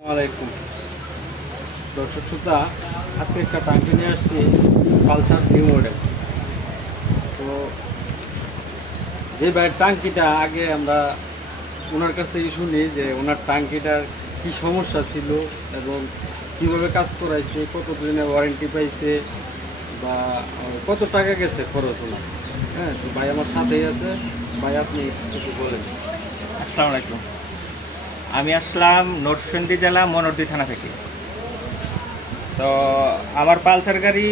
আসসালামাইকুম দর্শক শ্রোতা, আজকে একটা টাঙ্কি নিয়ে আসছি পালসার নিউ মডেল। তো যে ভাইয়ের টাঙ্কিটা আগে আমরা ওনার কাছ থেকে শুনি যে ওনার টাঙ্কিটার কি সমস্যা ছিল এবং কিভাবে কাজ করাইছে, কত দিনের ওয়ারেন্টি পাইছে বা কত টাকা গেছে খরচ ওনার। হ্যাঁ, তো ভাই আমার সাথেই আছে। ভাই আপনি কিছু বলেন। আসসালামু আলাইকুম। আমি আসলাম নরসিংদী জেলা মনোহরদী থানা থেকে। তো আমার পালসার গাড়ি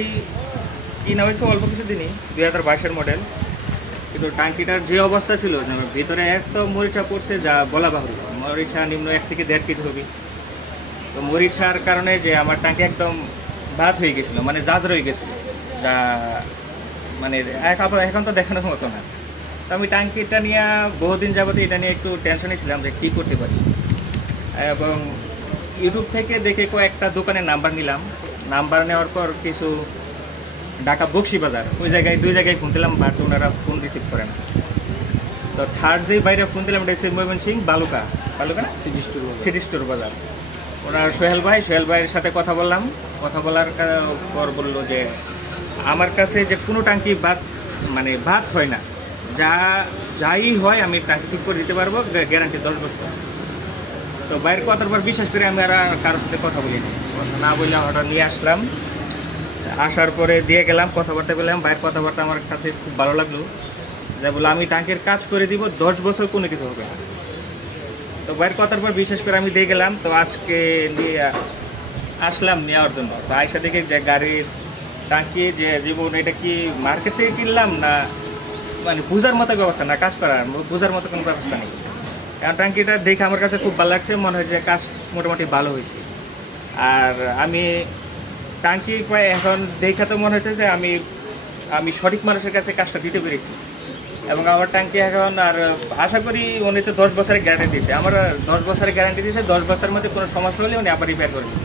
কিনা হয়েছে অল্প কিছুদিনই, 2022-এর মডেল। কিন্তু টাঙ্কিটার যে অবস্থা ছিল, ভিতরে এত মরিচা পড়ছে যা বলা বাহুল্য। মরিচা নিম্ন 1 থেকে 1.5 কেজি হবে। তো মরিচার কারণে যে আমার টাঙ্কি একদম ভাত হয়ে গেছিলো, মানে জাজ রয়ে গেছিলো, যা মানে এখন তো দেখানোর মতো না। তো আমি টাঙ্কিটা নিয়ে বহুদিন যাবত এটা নিয়ে একটু টেনশনে ছিলাম যে কী করতে পারি, এবং ইউটিউব থেকে দেখে কয়েকটা দোকানের নাম্বার নিলাম। নাম্বার নেওয়ার পর কিছু ঢাকা বক্সি বাজার, ওই জায়গায় 2 জায়গায় ফোন দিলাম, বাট ওনারা ফোন রিসিভ করে না। তো থার্ড যেই বাইরে ফোন দিলাম এটা হচ্ছে ময়মনসিংহ বালুকা সিটি স্টোর বাজার। ওনার সোহেল ভাইয়ের সাথে কথা বললাম। কথা বলার পর বললো যে আমার কাছে যে কোনো টাঙ্কি ভাত হয় না, যাই হয় আমি টাঙ্কি ঠিক করে দিতে পারবো, গ্যারান্টি 10 বছর। তো বাইরের কথার পর বিশ্বাস করে আমি আর কারোর সাথে কথা বলিনি, কথা না বললে অর্ডার নিয়ে আসলাম। আসার পরে দিয়ে গেলাম, কথাবার্তা বললাম। বাইরের কথাবার্তা আমার কাছে খুব ভালো লাগলো, যা বলে আমি টাঙ্কির কাজ করে দিব, 10 বছর কোনো কিছু হবে না। তো বাইরের কথার পর বিশ্বাস করে আমি দিয়ে গেলাম। তো আজকে নিয়ে আসলাম নেওয়ার জন্য। তো আয়সা দেখে যে গাড়ির টাঙ্কি যে জীবন, এটা কি মার্কেট থেকে কিনলাম না মানে বোঝার মতো ব্যবস্থা, না কাজ করার বোঝার মতো কোনো ব্যবস্থা নেই। কারণ টাঙ্কিটা দেখে আমার কাছে খুব ভালো লাগছে, মনে হয় যে কাজ মোটামুটি ভালো হয়েছে। আর আমি টাঙ্কি এখন দেখা তো মনে হচ্ছে যে আমি সঠিক মানুষের কাছে কাজটা দিতে পেরেছি। এবং আমার টাঙ্কি এখন, আর আশা করি উনি তো 10 বছরের গ্যারান্টি দিয়েছে, আমার 10 বছরের গ্যারান্টি দিয়েছে। 10 বছরের মধ্যে কোনো সমস্যা হলে উনি আবার রিপেয়ার করবেন।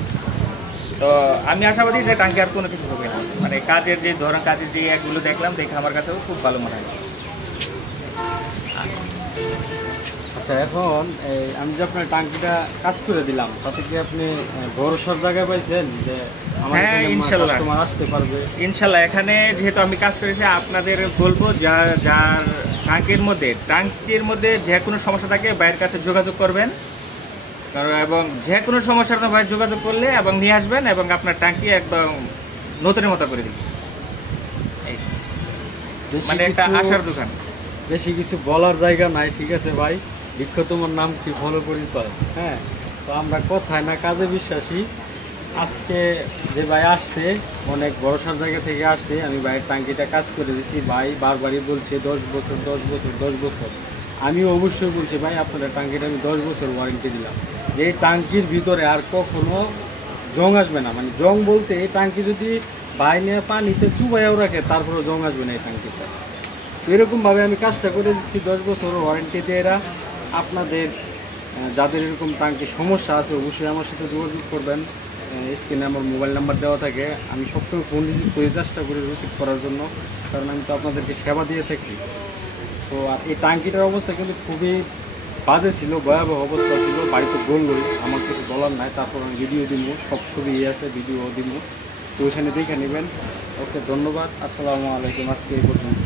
তো আমি আশাবাদী যে টাঙ্কি আর কোনো কিছু হবে না। মানে কাজের যে ধরন, কাজের যে একগুলো দেখলাম, দেখে আমার কাছেও খুব ভালো মনে হয়েছে। আচ্ছা, এখন আমি যে আপনার টাঙ্কিটা কাজ করে দিলাম, তাতে কি আপনি ভরসার জায়গায় পাইছেন যে হ্যাঁ, ইনশাল্লাহ কাস্টমার আসতে পারবে? ইনশাল্লাহ। এখানে যেহেতু আমি কাজ করেছি, আপনাদের বলবো যার টাঙ্কির মধ্যে যে কোনো সমস্যা থাকে বাইরের কাছে যোগাযোগ করবেন, এবং যে কোনো সমস্যার বাইরে যোগাযোগ করলে এবং নিয়ে আসবেন, এবং আপনার টাঙ্কি একদম নতুনের মতো করে দিবেন। মানে একটা আশার দোকান। বেশি কিছু বলার জায়গা নাই, ঠিক আছে ভাই। বিখ্য তোমার নাম কি, ভালো পরিচয়। হ্যাঁ, তো আমরা কথায় না কাজে বিশ্বাসী। আজকে যে ভাই আসছে, অনেক ভরসার জায়গা থেকে আসছে। আমি ভাইয়ের টাঙ্কিটা কাজ করে দিছি। ভাই বারবারই বলছে 10 বছর 10 বছর 10 বছর। আমিও অবশ্যই বলছি ভাই, আপনাদের টাঙ্কিটা আমি 10 বছর ওয়ারেন্টি দিলাম। যে টাঙ্কির ভিতরে আর কখনো জং আসবে না। মানে জং বলতে, এই টাঙ্কি যদি ভাই নিয়ে পানিতে চুবাইয়াও রাখে তারপরেও জং আসবে না এই টাঙ্কিটা। তো এরকমভাবে আমি কাজটা করে দিচ্ছি, 10 বছর ওয়ারেন্টি দিয়ে। এরা আপনাদের যাদের এরকম টাঙ্কির সমস্যা আছে অবশ্যই আমার সাথে যোগাযোগ করবেন। স্ক্রিনে আমার মোবাইল নাম্বার দেওয়া থাকে। আমি সবসময় ফোন রিসিভ করে চেষ্টা করি রিসিভ করার জন্য, কারণ আমি তো আপনাদেরকে সেবা দিয়ে থাকি। তো আর এই টাঙ্কিটার অবস্থা কিন্তু খুবই বাজে ছিল, ভয়াবহ অবস্থা ছিল। বাড়িতে বললই, আমার কিছু বলার নাই। তারপর আমি ভিডিও দিব, সব ছবি আছে, ভিডিও দিব, তো ওইখানে দেখে নেবেন। ওকে, ধন্যবাদ। আসসালামু আলাইকুম। আজকে এই পর্যন্ত।